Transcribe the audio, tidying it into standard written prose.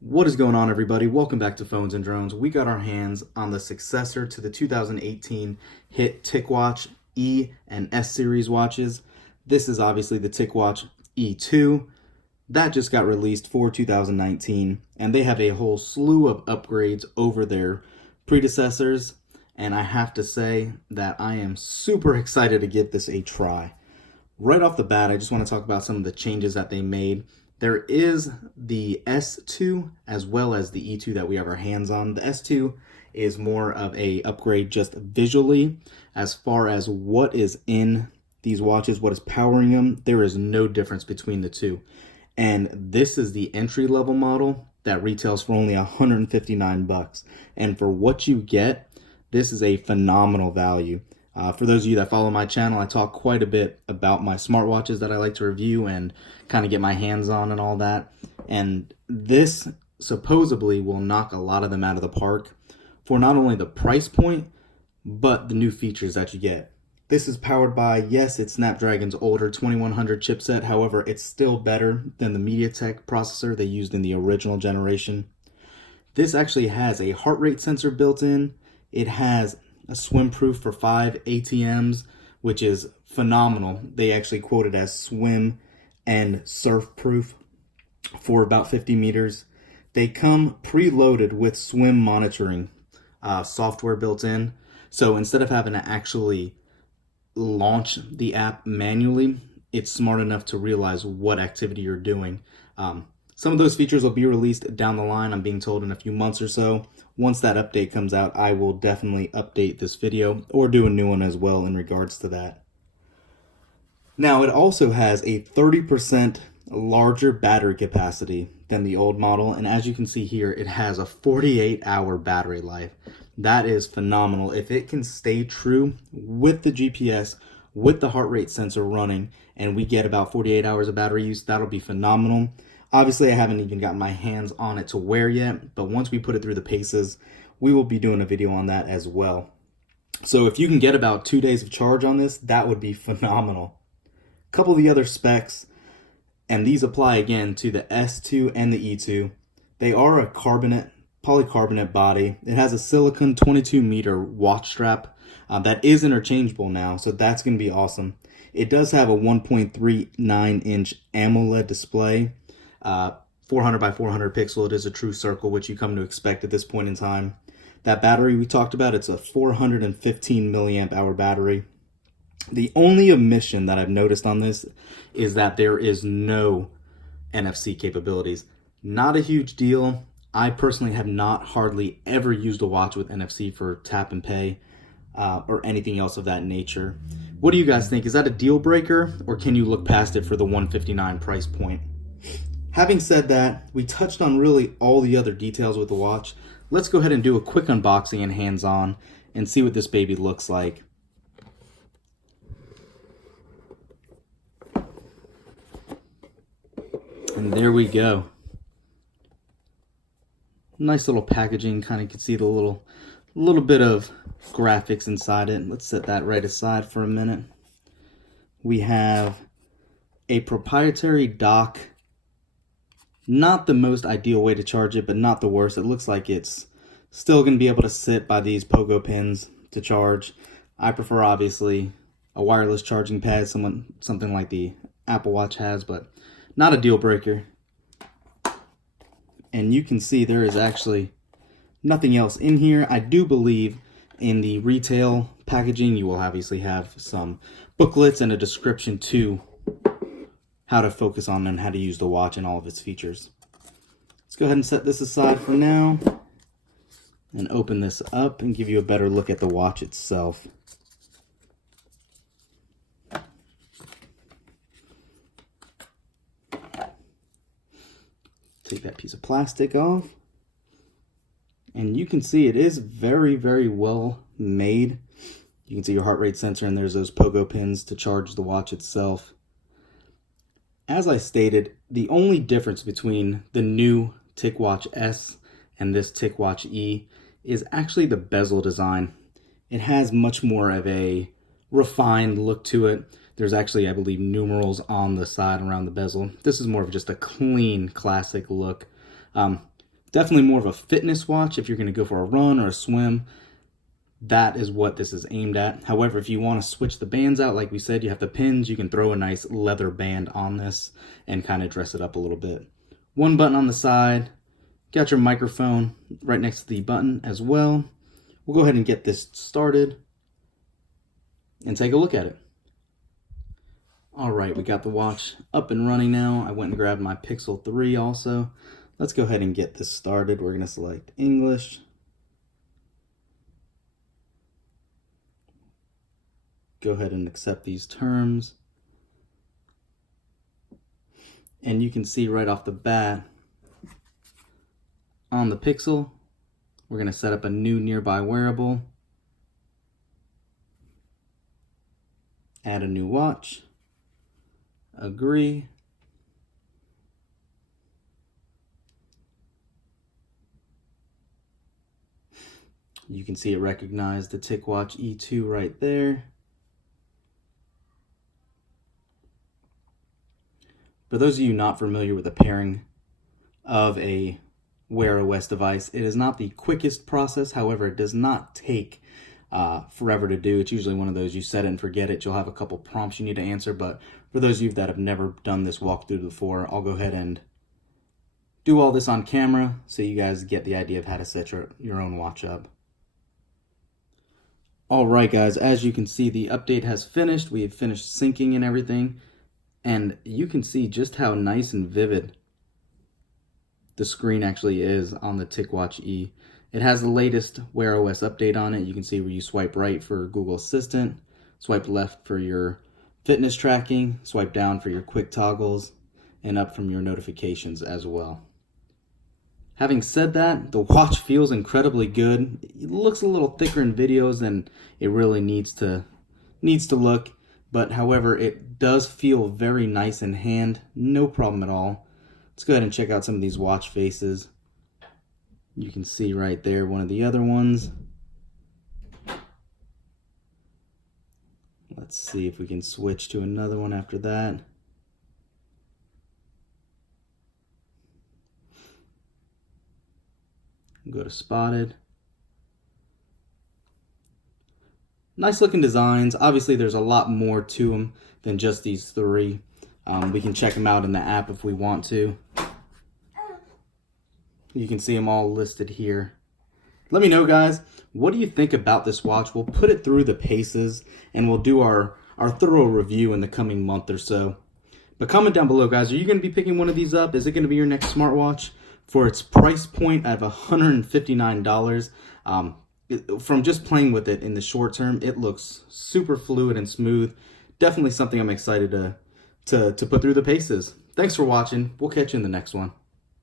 What is going on, everybody? Welcome back to Phones and Drones. We got our hands on the successor to the 2018 hit Ticwatch E and S series watches. This is obviously the Ticwatch E2. That just got released for 2019, and they have a whole slew of upgrades over their predecessors, and I have to say that I am super excited to give this a try. Right off the bat, I just want to talk about some of the changes that they made. There is the S2 as well as the E2 that we have our hands on. The S2 is more of a upgrade just visually. As far as what is in these watches, what is powering them, there is no difference between the two. And this is the entry level model that retails for only $159. And for what you get, this is a phenomenal value. For those of you that follow my channel, I talk quite a bit about my smartwatches that I like to review and kind of get my hands on and all that. And this supposedly will knock a lot of them out of the park for not only the price point, but the new features that you get. This is powered by, yes, it's Snapdragon's older 2100 chipset. However, it's still better than the MediaTek processor they used in the original generation. This actually has a heart rate sensor built in. It has a swim proof for 5 ATMs, which is phenomenal. They actually quote it as swim and surf proof for about 50 meters. They come preloaded with swim monitoring software built in. So instead of having to actually launch the app manually, it's smart enough to realize what activity you're doing. Some of those features will be released down the line, I'm being told, in a few months or so. Once that update comes out, I will definitely update this video or do a new one as well in regards to that. Now, it also has a 30% larger battery capacity than the old model, and as you can see here, it has a 48-hour battery life. That is phenomenal. If it can stay true with the GPS, with the heart rate sensor running, and we get about 48 hours of battery use, that'll be phenomenal. Obviously, I haven't even gotten my hands on it to wear yet, but once we put it through the paces, we will be doing a video on that as well. So if you can get about 2 days of charge on this, that would be phenomenal. A couple of the other specs, and these apply again to the S2 and the E2. They are a polycarbonate body. It has a silicone 22-meter watch strap that is interchangeable now, so that's going to be awesome. It does have a 1.39-inch AMOLED display. 400 by 400 pixel. It is a true circle, which you come to expect at this point in time. That battery we talked about, it's a 415 milliamp hour battery. The only omission that I've noticed on this is that there is no NFC capabilities. Not a huge deal. I personally have not hardly ever used a watch with NFC for tap and pay or anything else of that nature. What do you guys think? Is that a deal breaker, or can you look past it for the $159 price point? Having said that, we touched on really all the other details with the watch. Let's go ahead and do a quick unboxing and hands-on and see what this baby looks like. And there we go. Nice little packaging, kind of can see the little bit of graphics inside it. Let's set that right aside for a minute. We have a proprietary dock. Not the most ideal way to charge it, but not the worst. It looks like it's still going to be able to sit by these pogo pins to charge. I prefer, obviously, a wireless charging pad, something like the Apple Watch has, but not a deal breaker. And you can see there is actually nothing else in here. I do believe in the retail packaging, you will obviously have some booklets and a description to how to focus on and how to use the watch and all of its features. Let's go ahead and set this aside for now and open this up and give you a better look at the watch itself. Take that piece of plastic off, and you can see it is very, very well made. You can see your heart rate sensor, and there's those pogo pins to charge the watch itself. As I stated, the only difference between the new Ticwatch S and this Ticwatch E is actually the bezel design. It has much more of a refined look to it. There's actually, I believe, numerals on the side around the bezel. This is more of just a clean, classic look. Definitely more of a fitness watch if you're going to go for a run or a swim. That is what this is aimed at. However, if you want to switch the bands out, like we said, you have the pins, you can throw a nice leather band on this and kind of dress it up a little bit. One button on the side. Got your microphone right next to the button as well. We'll go ahead and get this started and take a look at it. All right, we got the watch up and running now. I went and grabbed my Pixel 3 also. Let's go ahead and get this started. We're going to select English. Go ahead and accept these terms. And you can see right off the bat on the Pixel, we're going to set up a new nearby wearable. Add a new watch. Agree. You can see it recognized the Ticwatch E2 right there. For those of you not familiar with the pairing of a Wear OS device, it is not the quickest process. However, it does not take forever to do. It's usually one of those you set it and forget it. You'll have a couple prompts you need to answer, but for those of you that have never done this walkthrough before, I'll go ahead and do all this on camera so you guys get the idea of how to set your own watch up. All right, guys, as you can see, the update has finished. We have finished syncing and everything, and you can see just how nice and vivid the screen actually is on the Ticwatch E. It has the latest Wear OS update on it. You can see where you swipe right for Google Assistant, swipe left for your fitness tracking, swipe down for your quick toggles, and up from your notifications as well. Having said that, the watch feels incredibly good. It looks a little thicker in videos than it really needs to look, but however, it does feel very nice in hand. No problem at all. Let's go ahead and check out some of these watch faces. You can see right there one of the other ones. Let's see if we can switch to another one after that. Go to spotted. Nice looking designs. Obviously there's a lot more to them than just these three. We can check them out in the app if we want to. You can see them all listed here. Let me know, guys, what do you think about this watch? We'll put it through the paces and we'll do our thorough review in the coming month or so. But comment down below, guys, are you going to be picking one of these up? Is it going to be your next smartwatch? For its price point of $159, from just playing with it in the short term, it looks super fluid and smooth. Definitely something I'm excited to put through the paces. Thanks for watching. We'll catch you in the next one.